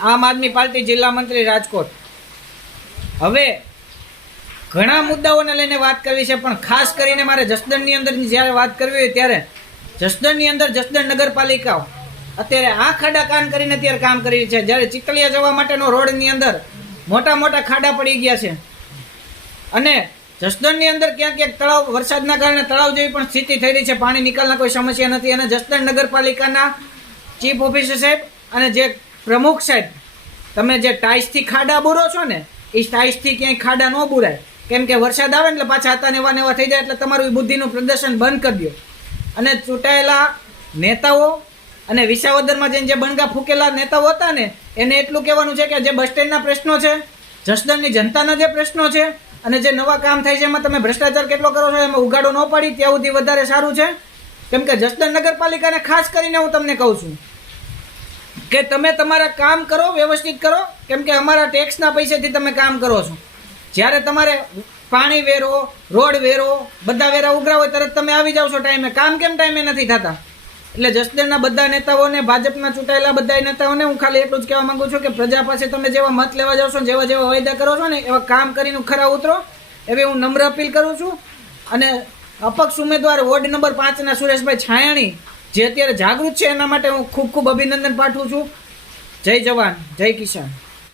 આમ આદમી પાર્ટી જિલ્લા મંત્રી રાજકોટ. હવે ઘણા મુદ્દાઓને લઈને વાત કરવી છે, પણ ખાસ કરીને મારે જસદણની અંદર જ્યારે વાત કરવી હોય ત્યારે જસદણની અંદર જસદણ નગરપાલિકા અત્યારે આ ખાડા કાન કરીને અત્યારે કામ કરી છે. જ્યારે ચીકલિયા જવા માટેનો રોડની અંદર મોટા મોટા ખાડા પડી ગયા છે. અને જસદણની અંદર ક્યાંક ક્યાંક તળાવ, વરસાદના કારણે તળાવ જેવી પણ સ્થિતિ થઈ રહી છે. પાણી નિકાલના કોઈ સમસ્યા નથી. અને જસદણ નગરપાલિકાના ચીફ ઓફિસર સાહેબ અને જે પ્રમુખ સાહેબ, તમે જે ટાઈસથી ખાડા બુરો છો ને એ ટાઈસથી ક્યાંય ખાડા ન બુરાય. કેમ કે વરસાદ આવે એટલે પાછા હતા નેવા એવા ને થઈ જાય એટલે તમારું બુદ્ધિનું પ્રદર્શન બંધ કરી દો. અને ચૂંટાયેલા નેતાઓ અને વિસાવદરમાં જઈને જે બણગા ફૂકેલા નેતાઓ હતા ને, એને એટલું કહેવાનું છે કે જે બસ સ્ટેન્ડના પ્રશ્નો છે, જસદણની જનતાના જે પ્રશ્નો છે, અને જે નવા કામ થાય છે એમાં તમે ભ્રષ્ટાચાર કેટલો કરો છો, એમાં ઉગાડો ન પડી, ત્યાં સુધી વધારે સારું છે. કેમ કે જસદણ નગરપાલિકાને ખાસ કરીને હું તમને કહું છું કે તમે તમારા કામ કરો, વ્યવસ્થિત કરો, કેમ કે અમારા ટેક્સના પૈસાથી તમે કામ કરો છો. જ્યારે તમારે પાણી વેરો, રોડ વેરો, બધા વેરા ઉઘરા હોય તરત તમે આવી જાઓ છો ટાઈમે. કામ કેમ ટાઈમે નથી થતા? એટલે જસદણના બધા નેતાઓને, ભાજપના ચૂંટાયેલા બધા નેતાઓને હું ખાલી એટલું જ કહેવા માંગુ છું કે પ્રજા પાસે તમે જેવા મત લેવા જાવ છો, જેવા જેવા વાયદા કરો છો ને, એવા કામ કરીને ખરા ઉતરો. એવી હું નમ્ર અપીલ કરું છું. અને અપક્ષ ઉમેદવાર વોર્ડ નંબર પાંચના સુરેશભાઈ છાયાણી જે અત્યારે જાગૃત છે એના માટે હું ખૂબ ખૂબ અભિનંદન પાઠવું છું. જય જવાન, જય કિસાન.